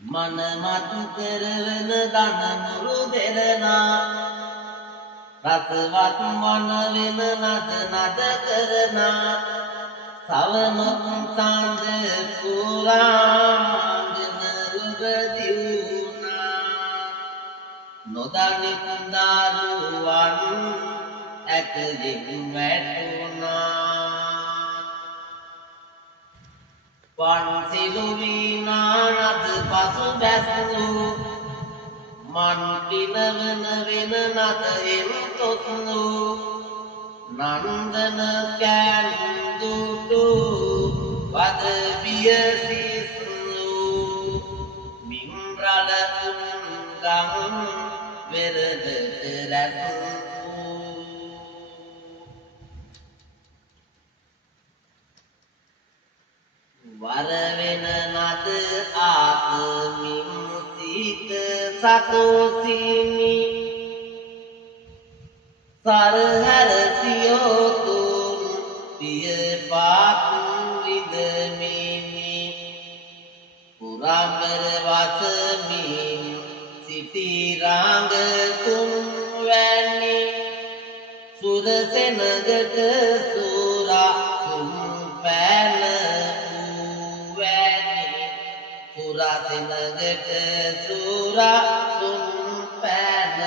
මනමත් කරවන දන මුරු දෙරනා රසවත් වන වෙන නද නද කරනා සවනොත් සාන්ද පුරාගෙන ඔබ දිවුනා නොදනිත් දරුවන් ඇතලින් වැටුණා පන්සිලු වීනානද පසු බැසූ මන් පිනවන වෙන නදයෙන් තොත්නු නන්දන කෑන්දුටු වද බියසිස්නු මින්රල උන්ගම් වෙරදට රැසූ වරවෙන නද ආත්මින් සිත සතුසිනි සරහර සියෝතුන් පිය පාත් විදමිනි පුරාඹර වසමින් සිටි රාග තුන් වැනි සුරසෙනගට සුරා තුන් පැන සුරසෙනගට සුරා තුන් පැන